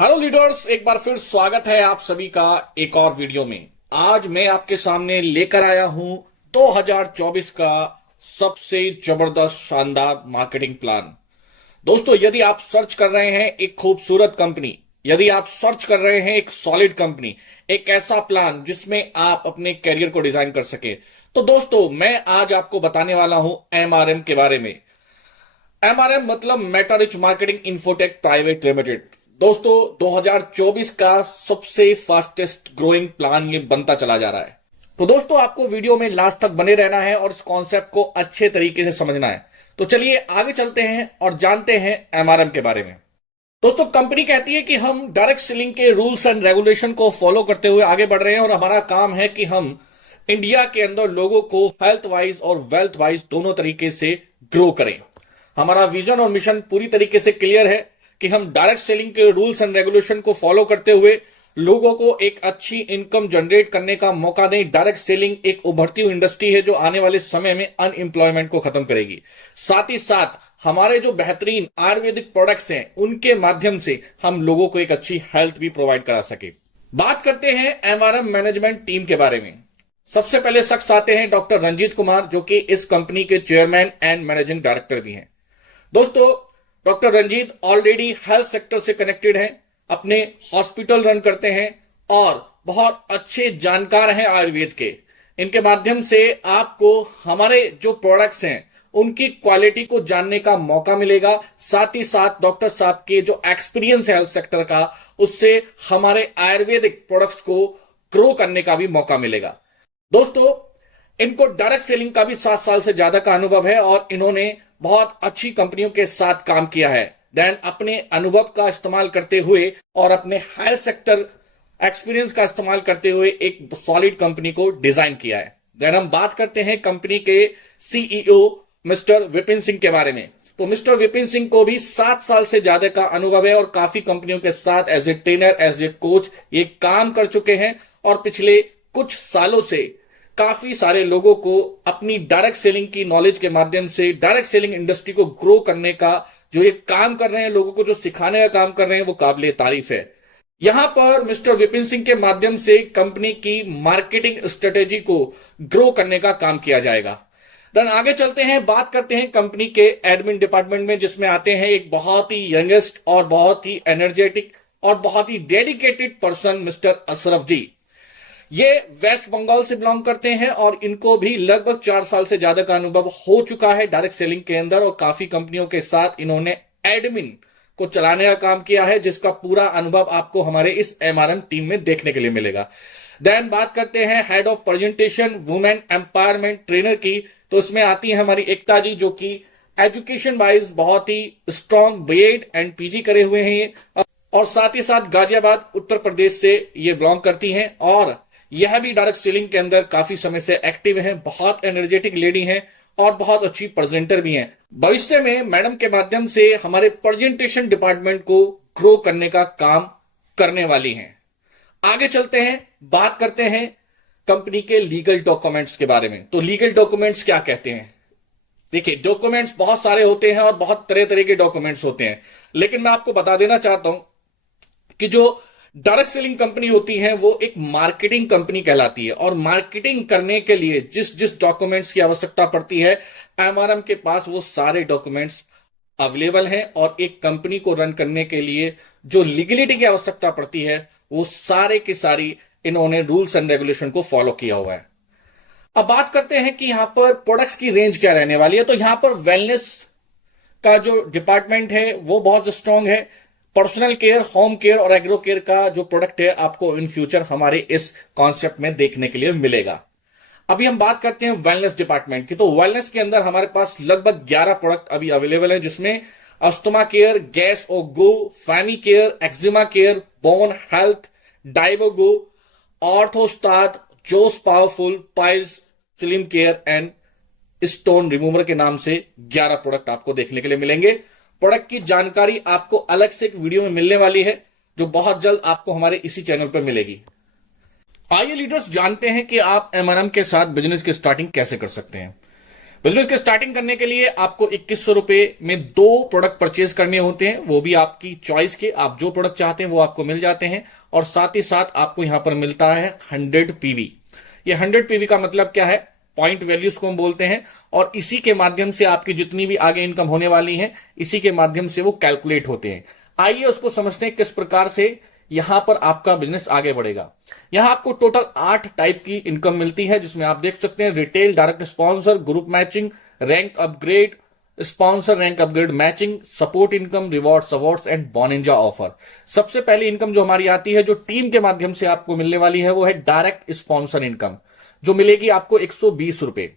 Hello leaders, एक बार फिर स्वागत है आप सभी का एक और वीडियो में। आज मैं आपके सामने लेकर आया हूं 2024 का सबसे जबरदस्त शानदार मार्केटिंग प्लान। दोस्तों, यदि आप सर्च कर रहे हैं एक खूबसूरत कंपनी, यदि आप सर्च कर रहे हैं एक सॉलिड कंपनी, एक ऐसा प्लान जिसमें आप अपने करियर को डिजाइन कर सके, तो दोस्तों मैं आज आपको बताने वाला हूं एमआरएम के बारे में। एमआरएम मतलब Meta rich marketing infotech private limited. दोस्तों, 2024 का सबसे फास्टेस्ट ग्रोइंग प्लान ये बनता चला जा रहा है। तो दोस्तों, आपको वीडियो में लास्ट तक बने रहना है और इस कॉन्सेप्ट को अच्छे तरीके से समझना है। तो चलिए आगे चलते हैं और जानते हैं एमआरएम के बारे में। दोस्तों, कंपनी कहती है कि हम डायरेक्ट सेलिंग के रूल्स एंड रेगुलेशन को फॉलो करते हुए आगे बढ़ रहे हैं और हमारा काम है कि हम इंडिया के अंदर लोगों को हेल्थ वाइज और वेल्थ वाइज दोनों तरीके से ग्रो करें। हमारा विजन और मिशन पूरी तरीके से क्लियर है कि हम डायरेक्ट सेलिंग के रूल्स एंड रेगुलेशन को फॉलो करते हुए लोगों को एक अच्छी इनकम जनरेट करने का मौका दें। डायरेक्ट सेलिंग एक उभरती हुई इंडस्ट्री है जो आने वाले समय में अनएम्प्लॉयमेंट को खत्म करेगी। साथ ही साथ हमारे जो बेहतरीन आयुर्वेदिक प्रोडक्ट्स हैं उनके माध्यम से हम लोगों को एक अच्छी हेल्थ भी प्रोवाइड करा सके। बात करते हैं एमआरएम मैनेजमेंट टीम के बारे में। सबसे पहले शख्स आते हैं डॉक्टर रंजीत कुमार, जो कि इस कंपनी के चेयरमैन एंड मैनेजिंग डायरेक्टर भी हैं। दोस्तों, doctor Ranjit already health sector से कनेक्टेड हैं, अपने हॉस्पिटल रन करते हैं और बहुत अच्छे जानकार हैं आयुर्वेद के। इनके माध्यम से आपको हमारे जो प्रोडक्ट्स हैं उनकी क्वालिटी को जानने का मौका मिलेगा। साथ ही साथ डॉक्टर साहब के जो एक्सपीरियंस है हेल्थ सेक्टर का, उससे हमारे आयुर्वेदिक प्रोडक्ट्स को ग्रो करने का भी मौका मिलेगा। दोस्तों, इनको डायरेक्ट सेलिंग का भी 7 साल से ज्यादा का अनुभव है और इन्होंने बहुत अच्छी कंपनियों के साथ काम किया है। देन अपने अनुभव का इस्तेमाल करते हुए और अपने हेल्थ सेक्टर एक्सपीरियंस का इस्तेमाल करते हुए एक सॉलिड कंपनी को डिजाइन किया है। देन हम बात करते हैं कंपनी के सीईओ मिस्टर विपिन सिंह के बारे में। तो मिस्टर विपिन सिंह को भी 7 साल से ज्यादा का अनुभव है और काफी कंपनियों के साथ as a trainer, as a coach ये काम कर चुके हैं और पिछले कुछ सालों से काफी सारे लोगों को अपनी डायरेक्ट सेलिंग की नॉलेज के माध्यम से डायरेक्ट सेलिंग इंडस्ट्री को ग्रो करने का जो ये काम कर रहे हैं, लोगों को जो सिखाने का काम कर रहे हैं, वो काबिले तारीफ है। यहां पर मिस्टर विपिन सिंह के माध्यम से कंपनी की मार्केटिंग स्ट्रेटेजी को ग्रो करने का काम किया जाएगा। देन आगे चलते हैं, बात करते हैं कंपनी के एडमिन डिपार्टमेंट में, जिसमें आते हैं एक बहुत ही यंगेस्ट और बहुत ही एनर्जेटिक और बहुत ही डेडिकेटेड पर्सन मिस्टर अशरफ जी। ये वेस्ट बंगाल से बिलोंग करते हैं और इनको भी लगभग 4 साल से ज्यादा का अनुभव हो चुका है डायरेक्ट सेलिंग के अंदर और काफी कंपनियों के साथ इन्होंने एडमिन को चलाने का काम किया है, जिसका पूरा अनुभव आपको हमारे इस एमआरएम टीम में देखने के लिए मिलेगा। देन बात करते हैं head of presentation women empowerment trainer की। तो इसमें आती है हमारी एकता जी, जो कि एजुकेशन वाइज बहुत ही स्ट्रॉन्ग बीएड एंड पीजी करे हुए हैं और साथ ही साथ गाजियाबाद उत्तर प्रदेश से ये बिलोंग करती हैं और यह भी डायरेक्ट सेलिंग के अंदर काफी समय से एक्टिव हैं। बहुत एनर्जेटिक लेडी हैं और बहुत अच्छी प्रेजेंटर भी हैं। भविष्य में मैडम के माध्यम से हमारे प्रेजेंटेशन डिपार्टमेंट को ग्रो करने का काम करने वाली हैं। आगे चलते हैं, बात करते हैं कंपनी के लीगल डॉक्यूमेंट्स के बारे में। तो लीगल डॉक्यूमेंट्स क्या कहते हैं? देखिए, डॉक्यूमेंट्स बहुत सारे होते हैं और बहुत तरह तरह के डॉक्यूमेंट्स होते हैं, लेकिन मैं आपको बता देना चाहता हूं कि जो डायरेक्ट सेलिंग कंपनी होती है वो एक मार्केटिंग कंपनी कहलाती है और मार्केटिंग करने के लिए जिस जिस डॉक्यूमेंट्स की आवश्यकता पड़ती है, एमआरएम के पास वो सारे डॉक्यूमेंट्स अवेलेबल हैं और एक कंपनी को रन करने के लिए जो लीगलिटी की आवश्यकता पड़ती है वो सारे की सारी इन्होंने रूल्स एंड रेगुलेशन को फॉलो किया हुआ है। अब बात करते हैं कि यहां पर प्रोडक्ट्स की रेंज क्या रहने वाली है। तो यहां पर वेलनेस का जो डिपार्टमेंट है वो बहुत स्ट्रांग है। पर्सनल केयर, होम केयर और एग्रो केयर का जो प्रोडक्ट है आपको इन फ्यूचर हमारे इस कॉन्सेप्ट में देखने के लिए मिलेगा। अभी हम बात करते हैं वेलनेस डिपार्टमेंट की। तो वेलनेस के अंदर हमारे पास लगभग 11 प्रोडक्ट अभी अवेलेबल है, जिसमें अस्थमा केयर, गैस और गो, फैमी care, eczema care, bone health, डाइवोगो, ऑर्थोस्टाट, जोस powerful, piles, slim care and stone remover के नाम से 11 प्रोडक्ट आपको देखने के लिए मिलेंगे। प्रोडक्ट की जानकारी आपको अलग से एक वीडियो में मिलने वाली है, जो बहुत जल्द आपको हमारे इसी चैनल पर मिलेगी। आइए लीडर्स, जानते हैं कि आप एमआरएम के साथ बिजनेस की स्टार्टिंग कैसे कर सकते हैं। बिजनेस की स्टार्टिंग करने के लिए आपको 2100 रुपए में 2 प्रोडक्ट परचेज करने होते हैं, वो भी आपकी चॉइस के। आप जो प्रोडक्ट चाहते हैं वो आपको मिल जाते हैं, और साथ ही साथ आपको यहां पर मिलता है 100 पीवी। ये 100 पीवी का मतलब क्या है? पॉइंट वैल्यूज को हम बोलते हैं, और इसी के माध्यम से आपकी जितनी भी आगे इनकम होने वाली है, इसी के माध्यम से वो कैलकुलेट होते हैं। आइए उसको समझते हैं किस प्रकार से यहां पर आपका बिजनेस आगे बढ़ेगा। यहां आपको टोटल 8 टाइप की इनकम मिलती है, जिसमें आप देख सकते हैं retail, direct sponsor, group matching, rank upgrade, sponsor rank upgrade matching, support income, rewards, awards and bonanza offer. सबसे पहली इनकम जो हमारी आती है, जो टीम के माध्यम से आपको मिलने वाली है, वो है डायरेक्ट स्पॉन्सर इनकम, जो मिलेगी आपको 120 रुपए।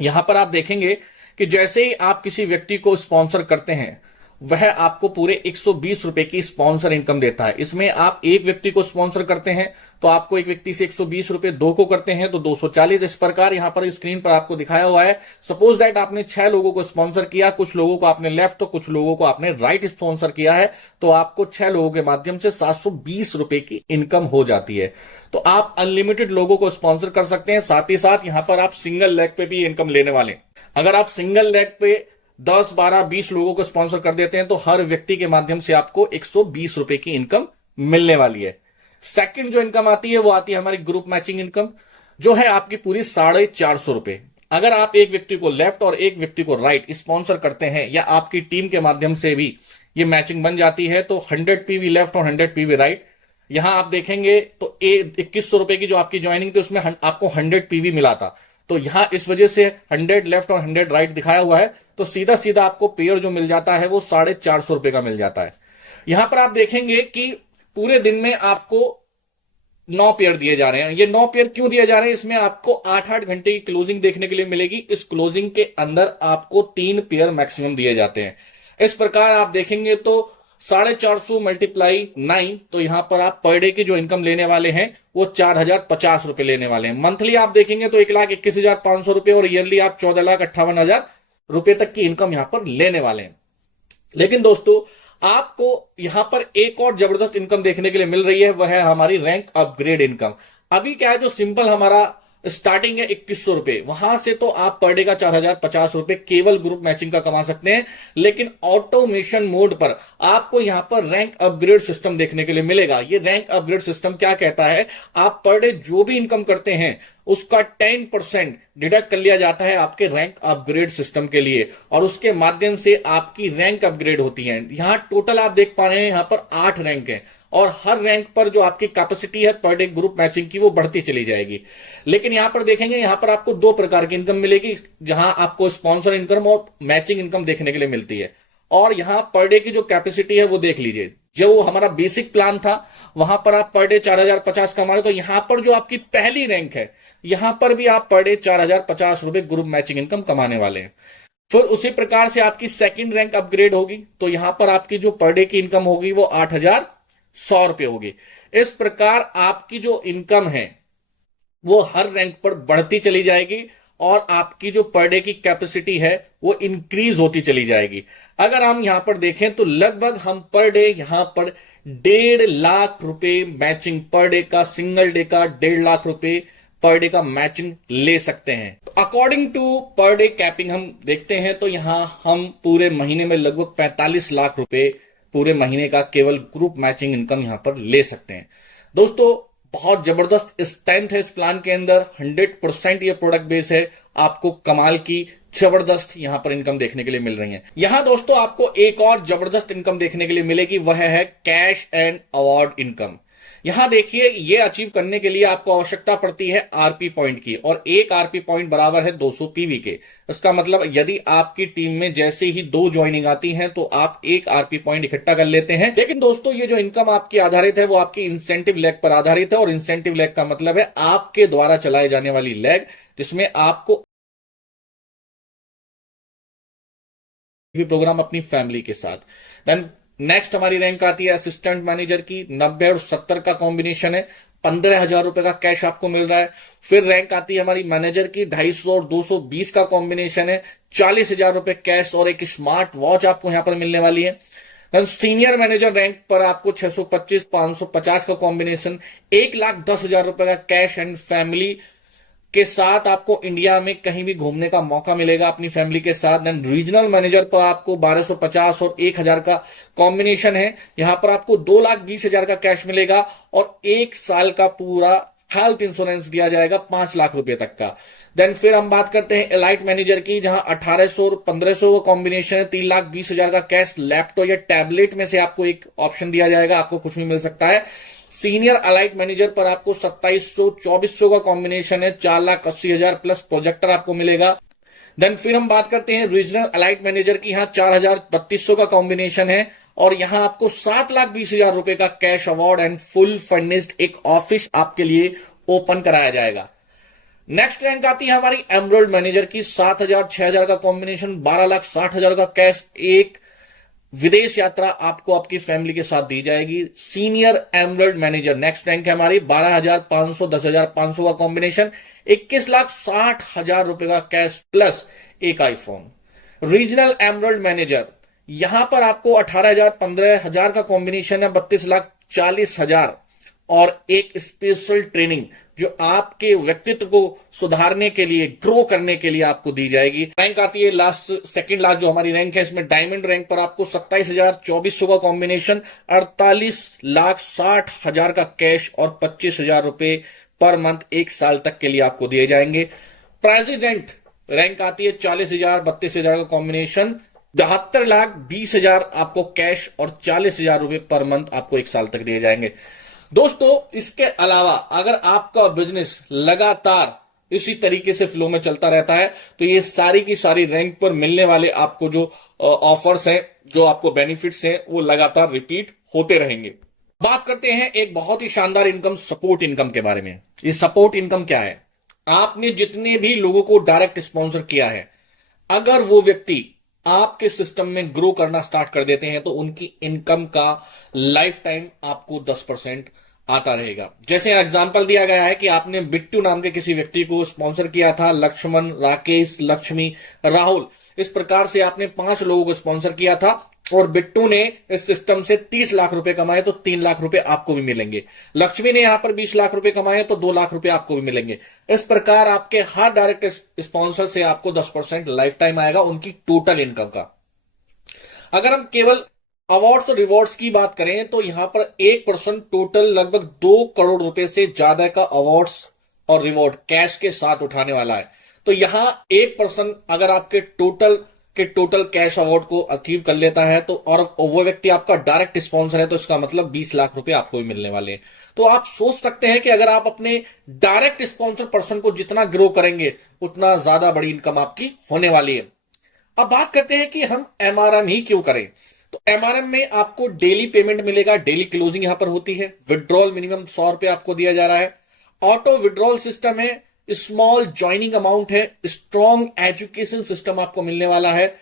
यहां पर आप देखेंगे कि जैसे ही आप किसी व्यक्ति को स्पॉन्सर करते हैं, वह आपको पूरे 120 रुपए की स्पॉन्सर इनकम देता है। इसमें आप एक व्यक्ति को स्पॉन्सर करते हैं तो आपको एक व्यक्ति से 120 रुपए, 2 को करते हैं तो 240। इस प्रकार यहां पर स्क्रीन पर आपको दिखाया हुआ है। सपोज दैट आपने 6 लोगों को स्पॉन्सर किया, कुछ लोगों को आपने लेफ्ट तो कुछ लोगों को आपने राइट स्पॉन्सर किया है, तो आपको 6 लोगों के माध्यम से 720 रुपए की इनकम हो जाती है। तो आप अनलिमिटेड लोगों को स्पॉन्सर कर सकते हैं। साथ ही साथ यहां पर आप सिंगल लेग पे भी इनकम लेने वाले हैं। अगर आप सिंगल लेग पे 10, 12, 20 लोगों को स्पॉन्सर कर देते हैं, तो हर व्यक्ति के माध्यम से आपको 120 रुपए की इनकम मिलने वाली है। सेकंड जो इनकम आती है, वो आती है हमारी ग्रुप मैचिंग इनकम, जो है आपकी पूरी 450 रुपए। अगर आप एक व्यक्ति को लेफ्ट और एक व्यक्ति को राइट स्पॉन्सर करते हैं, या आपकी टीम के माध्यम से भी ये मैचिंग बन जाती है, तो 100 पीवी लेफ्ट और 100 पीवी राइट। यहां आप देखेंगे तो 2100 रुपए की जो आपकी ज्वाइनिंग थी, उसमें आपको 100 पीवी मिला था। तो यहां इस वजह से 100 लेफ्ट और 100 राइट दिखाया हुआ है, तो सीधा सीधा आपको पेयर जो मिल जाता है वो 450 रुपए का मिल जाता है। यहां पर आप देखेंगे कि पूरे दिन में आपको 9 पेयर दिए जा रहे हैं। ये 9 पेयर क्यों दिए जा रहे हैं? इसमें आपको 8-8 घंटे की क्लोजिंग देखने के लिए मिलेगी। इस क्लोजिंग के अंदर आपको 3 पेयर मैक्सिमम दिए जाते हैं। इस प्रकार आप देखेंगे तो 450 मल्टीप्लाई 9, तो यहां पर आप पर डे की जो इनकम लेने वाले हैं वो 4050 रुपए लेने वाले हैं। मंथली आप देखेंगे तो 1,21,500 रुपए, और ईयरली आप 14,58,000 रुपए तक की इनकम यहां पर लेने वाले हैं। लेकिन दोस्तों, आपको यहां पर एक और जबरदस्त इनकम देखने के लिए मिल रही है, वह है हमारी रैंक अपग्रेड इनकम। अभी क्या है, जो सिंपल हमारा स्टार्टिंग है 2100 रुपए, वहां से तो आप पर डे का 4050 रुपए केवल ग्रुप मैचिंग का कमा सकते हैं। लेकिन ऑटोमेशन मोड पर आपको यहां पर रैंक अपग्रेड सिस्टम देखने के लिए मिलेगा। ये रैंक अपग्रेड सिस्टम क्या कहता है, आप पर डे जो भी इनकम करते हैं उसका 10% डिडक्ट कर लिया जाता है आपके रैंक अपग्रेड सिस्टम के लिए, और उसके माध्यम से आपकी रैंक अपग्रेड होती है। यहां टोटल आप देख पा रहे हैं, यहां पर 8 रैंक है, और हर रैंक पर जो आपकी कैपेसिटी है पर डे ग्रुप मैचिंग की, वो बढ़ती चली जाएगी। लेकिन यहां पर देखेंगे, यहां पर आपको 2 प्रकार की इनकम मिलेगी, जहां आपको स्पॉन्सर इनकम और मैचिंग इनकम देखने के लिए मिलती है। और यहां पर डे की जो कैपेसिटी है वो देख लीजिए, जो हमारा बेसिक प्लान था वहां पर आप पर डे 4050 कमा रहे, तो यहां पर जो आपकी पहली रैंक है, यहां पर भी आप पर डे 4050 रुपए ग्रुप मैचिंग इनकम कमाने वाले हैं। फिर उसी प्रकार से आपकी सेकंड रैंक अपग्रेड होगी, तो यहां पर आपकी जो पर डे की इनकम होगी वो 8100 रुपए होगी। इस प्रकार आपकी जो इनकम है वो हर रैंक पर बढ़ती चली जाएगी, और आपकी जो पर डे की कैपेसिटी है वो इंक्रीज होती चली जाएगी। अगर हम यहां पर देखें तो लगभग हम पर डे यहां पर 1.5 लाख रुपए मैचिंग पर डे का, सिंगल डे का 1.5 लाख रुपए पर डे का मैचिंग ले सकते हैं। तो according to per day capping हम देखते हैं तो यहां हम पूरे महीने में लगभग 45 लाख रुपए पूरे महीने का केवल ग्रुप मैचिंग इनकम यहां पर ले सकते हैं। दोस्तों, बहुत जबरदस्त स्ट्रेंथ है इस प्लान के अंदर। 100% ये प्रोडक्ट बेस है। आपको कमाल की जबरदस्त यहां पर इनकम देखने के लिए मिल रही है। यहां दोस्तों आपको एक और जबरदस्त इनकम देखने के लिए मिलेगी, वह है कैश एंड अवार्ड इनकम। यहां देखिए, ये अचीव करने के लिए आपको आवश्यकता पड़ती है आरपी पॉइंट की, और एक आरपी पॉइंट बराबर है 200 पीवी के। इसका मतलब यदि आपकी टीम में जैसे ही 2 ज्वाइनिंग आती हैं तो आप एक आरपी पॉइंट इकट्ठा कर लेते हैं। लेकिन दोस्तों, ये जो इनकम आपकी आधारित है वो आपकी इंसेंटिव लेग पर आधारित है, और इंसेंटिव लेग का मतलब है आपके द्वारा चलाए जाने वाली लेग, जिसमें आपको भी प्रोग्राम अपनी फैमिली के साथ। देन नेक्स्ट हमारी रैंक आती है असिस्टेंट मैनेजर की। 90 और 70 का कॉम्बिनेशन है, 15,000 रुपए का कैश आपको मिल रहा है। फिर रैंक आती है हमारी मैनेजर की, 250 और 220 का कॉम्बिनेशन है, 40,000 रुपए कैश और एक स्मार्ट वॉच आपको यहां पर मिलने वाली है। सीनियर मैनेजर रैंक पर आपको 625, 550 का कॉम्बिनेशन, 1,10,000 रुपए का कैश एंड फैमिली के साथ आपको इंडिया में कहीं भी घूमने का मौका मिलेगा अपनी फैमिली के साथ। देन रीजनल मैनेजर पर आपको 1250 और 1000 का कॉम्बिनेशन है। यहां पर आपको 2,20,000 का कैश मिलेगा और 1 साल का पूरा हेल्थ इंश्योरेंस दिया जाएगा 5 लाख रुपए तक का। देन फिर हम बात करते हैं एलाइट मैनेजर की, जहां 1800 और 1500 का कॉम्बिनेशन है, 3,20,000 का कैश। लैपटॉप या टैबलेट में से आपको एक ऑप्शन दिया जाएगा, आपको कुछ भी मिल सकता है। सीनियर अलाइट मैनेजर पर आपको 2700 2400 का कॉम्बिनेशन है, 4,80,000 प्लस प्रोजेक्टर आपको मिलेगा। देन फिर हम बात करते हैं रीजनल अलाइट मैनेजर की, यहां 4,3200 का कॉम्बिनेशन है और यहां आपको 7,20,000 रुपए का cash award and full furnished एक ऑफिस आपके लिए ओपन कराया जाएगा। नेक्स्ट रैंक आती है हमारी एमरल्ड मैनेजर की, 7,000 6,000 का कॉम्बिनेशन, 12,60,000 का कैश, एक विदेश यात्रा आपको आपकी फैमिली के साथ दी जाएगी। Senior emerald manager next rank है हमारी, 12,500 10,500 का कॉम्बिनेशन, 21,60,000 रुपए का कैश प्लस एक आईफोन। रीजनल एमरल्ड मैनेजर, यहां पर आपको 18,000 15,000 का कॉम्बिनेशन है, 32,40,000 और एक स्पेशल ट्रेनिंग जो आपके व्यक्तित्व को सुधारने के लिए, ग्रो करने के लिए आपको दी जाएगी। रैंक आती है लास्ट सेकंड लास्ट जो हमारी रैंक है, इसमें डायमंड रैंक पर आपको 27,2400 का कॉम्बिनेशन, 48,60,000 का कैश और 25,000 रुपए पर मंथ 1 साल तक के लिए आपको दिए जाएंगे। प्रेसिडेंट रैंक आती है 40,000 32,000 का कॉम्बिनेशन, 72,20,000 आपको कैश और 40,000 रुपए पर मंथ आपको 1 साल तक दिए जाएंगे। दोस्तों, इसके अलावा अगर आपका बिजनेस लगातार इसी तरीके से फ्लो में चलता रहता है तो ये सारी की सारी रैंक पर मिलने वाले आपको जो ऑफर्स हैं, जो आपको बेनिफिट्स हैं, वो लगातार रिपीट होते रहेंगे। बात करते हैं एक बहुत ही शानदार इनकम, सपोर्ट इनकम के बारे में। ये सपोर्ट इनकम क्या है? आपने जितने भी लोगों को डायरेक्ट स्पॉन्सर किया है, अगर वो व्यक्ति आपके सिस्टम में ग्रो करना स्टार्ट कर देते हैं तो उनकी इनकम का लाइफ टाइम आपको 10% आता रहेगा। जैसे एग्जांपल दिया गया है कि आपने बिट्टू नाम के किसी व्यक्ति को स्पॉन्सर किया था, लक्ष्मण, राकेश, लक्ष्मी, राहुल, इस प्रकार से आपने 5 लोगों को स्पॉन्सर किया था और बिट्टू ने इस सिस्टम से 30 लाख रुपए कमाए तो 3 लाख रुपए आपको भी मिलेंगे। लक्ष्मी ने यहां पर 20 लाख रुपए कमाए तो 2 लाख रुपए आपको भी मिलेंगे। इस प्रकार आपके हर डायरेक्ट स्पॉन्सर से आपको 10% लाइफ टाइम आएगा उनकी टोटल इनकम का। अगर हम केवल अवार्ड्स और रिवॉर्ड्स की बात करें तो यहां पर 1% टोटल लगभग 2 करोड़ रुपए से ज्यादा का अवार्ड्स और रिवॉर्ड कैश के साथ उठाने वाला है। तो यहां 1% अगर आपके टोटल कैश अवार्ड को अचीव कर लेता है तो, और वो व्यक्ति आपका डायरेक्ट स्पॉन्सर है, तो इसका मतलब 20 लाख रुपए आपको भी मिलने वाले हैं। तो आप सोच सकते हैं कि अगर आप अपने डायरेक्ट स्पॉन्सर पर्सन को जितना ग्रो करेंगे उतना ज्यादा बड़ी इनकम आपकी होने वाली है। अब बात करते हैं कि हम एमआरएम ही क्यों करें। तो एमआरएम में आपको डेली पेमेंट मिलेगा, डेली क्लोजिंग यहां पर होती है। विड्रॉल मिनिमम 100 रुपए आपको दिया जा रहा है। ऑटो विड्रॉल सिस्टम है, स्मॉल ज्वाइनिंग अमाउंट है, स्ट्रॉन्ग एजुकेशन सिस्टम आपको मिलने वाला है।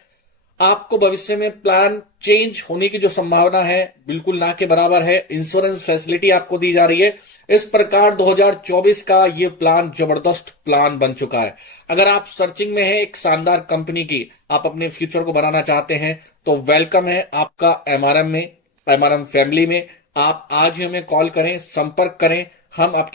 आपको भविष्य में प्लान चेंज होने की जो संभावना है बिल्कुल ना के बराबर है। इंश्योरेंस फैसिलिटी आपको दी जा रही है। इस प्रकार 2024 का ये प्लान जबरदस्त प्लान बन चुका है। अगर आप सर्चिंग में है एक शानदार कंपनी की, आप अपने फ्यूचर को बनाना चाहते हैं तो वेलकम है आपका एमआरएम में, एमआरएम फैमिली में। आप आज ही हमें कॉल करें, संपर्क करें, हम आपकी